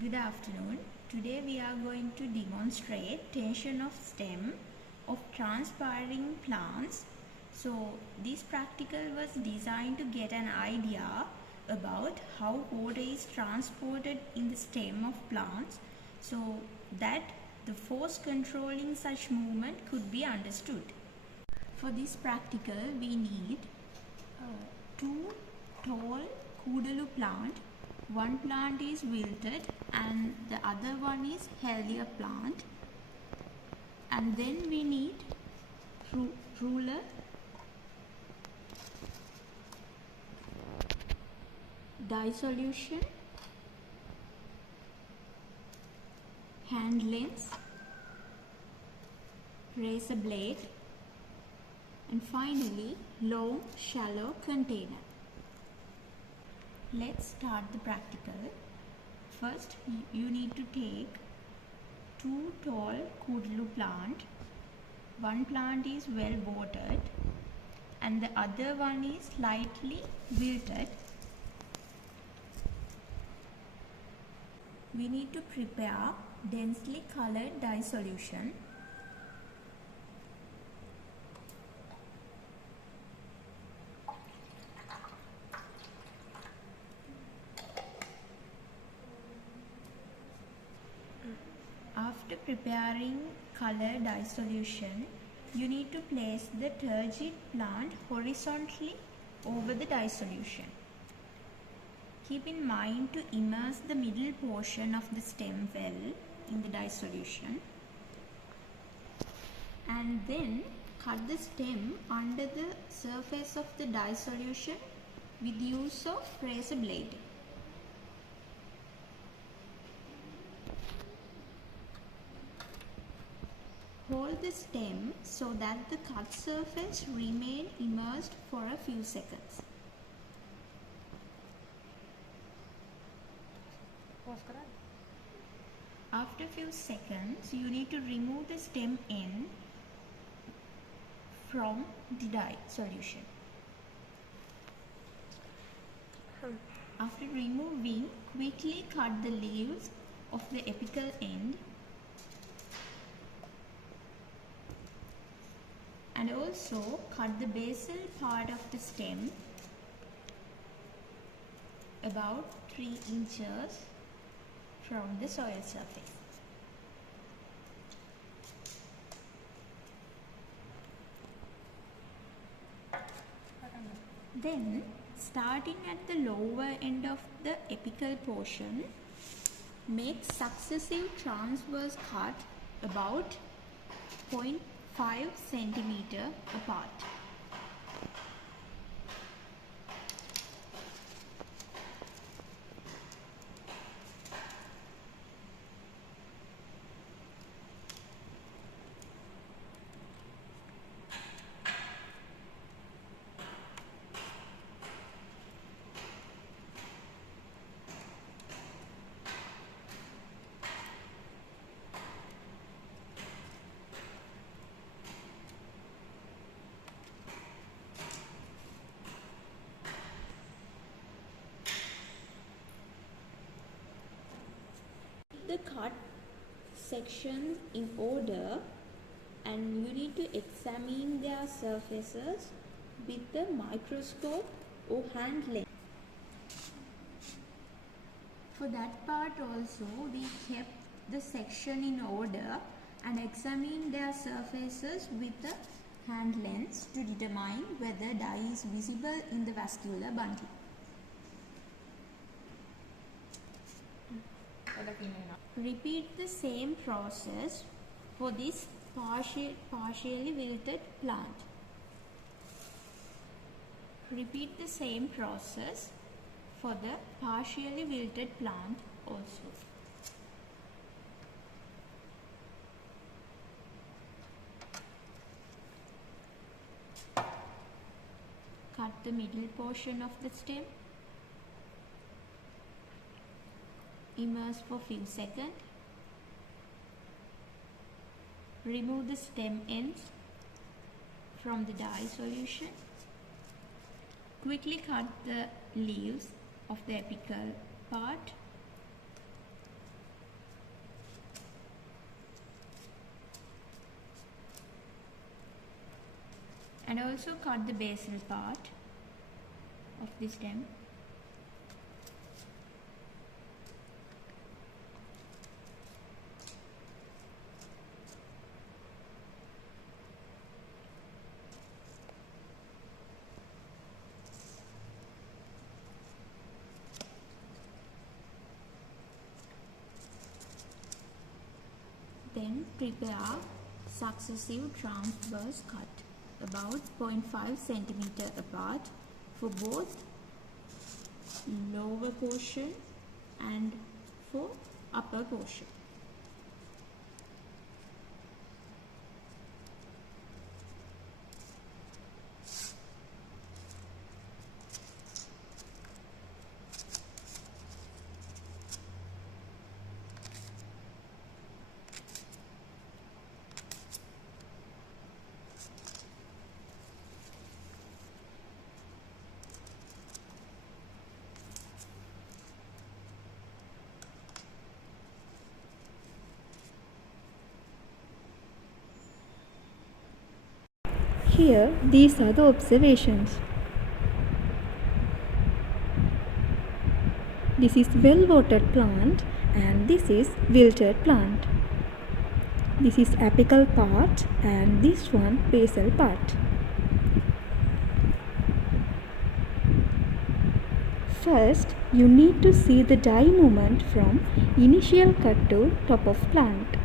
Good afternoon. Today we are going to demonstrate tension of stem of transpiring plants. So this practical was designed to get an idea about how water is transported in the stem of plants so that the force controlling such movement could be understood. For this practical we need two tall Kudaloo plant. One plant is wilted and the other one is healthier plant, and then we need ruler, dye solution, hand lens, razor blade, and finally long shallow container. Let's start the practical. First you need to take two tall Kudaloo plant. One plant is well watered and the other one is slightly wilted. We need to prepare densely colored dye solution. After preparing color dye solution, you need to place the turgid plant horizontally over the dye solution. Keep in mind to immerse the middle portion of the stem well in the dye solution, and then cut the stem under the surface of the dye solution with use of razor blade. Hold the stem so that the cut surface remain immersed for a few seconds. After a few seconds, you need to remove the stem end from the dye solution. After removing, quickly cut the leaves of the apical end and also cut the basal part of the stem about 3 inches from the soil surface. Then, starting at the lower end of the apical portion, make successive transverse cut about 0.5 centimeter apart. The cut sections in order, and you need to examine their surfaces with the microscope or hand lens. For that part also we kept the section in order and examined their surfaces with the hand lens to determine whether dye is visible in the vascular bundle. Repeat the same process for this partially wilted plant. Repeat the same process for the partially wilted plant also. Cut the middle portion of the stem. Immerse for few seconds. Remove the stem ends from the dye solution. Quickly cut the leaves of the apical part and also cut the basal part of the stem. Then prepare successive transverse cut about 0.5 centimeter apart for both lower portion and for upper portion. Here, these are the observations. This is well-watered plant and this is wilted plant. This is apical part and this one basal part. First, you need to see the dye movement from initial cut to top of plant.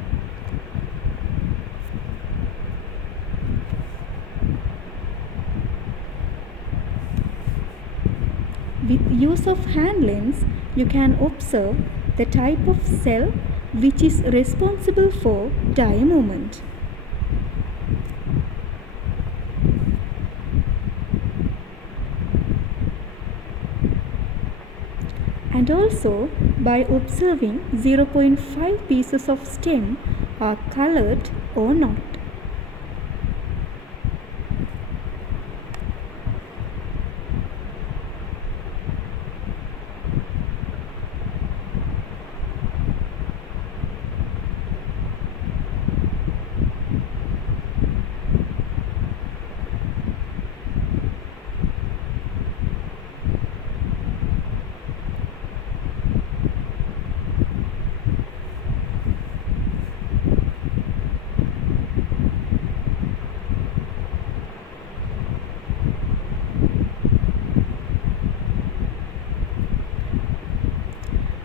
With use of hand lens, you can observe the type of cell which is responsible for dye movement. And also, by observing 0.5 pieces of stem are colored or not.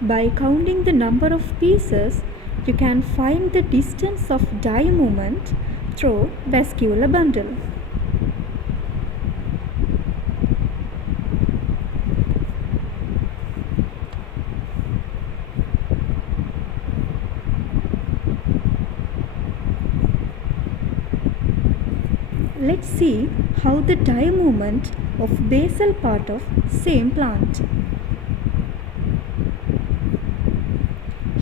By counting the number of pieces, you can find the distance of dye movement through vascular bundle. Let's see how the dye movement of basal part of same plant.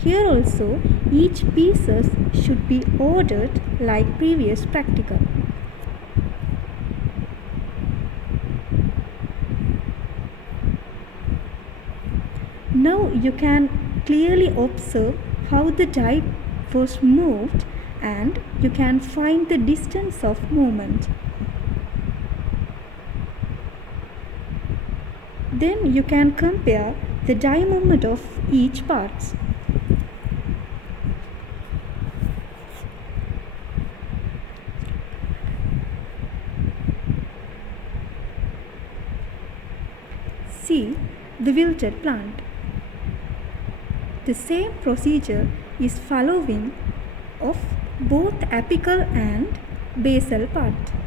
Here also, each pieces should be ordered like previous practical. Now you can clearly observe how the dye was moved and you can find the distance of movement. Then you can compare the dye movement of each parts. See the wilted plant. The same procedure is following of both apical and basal part.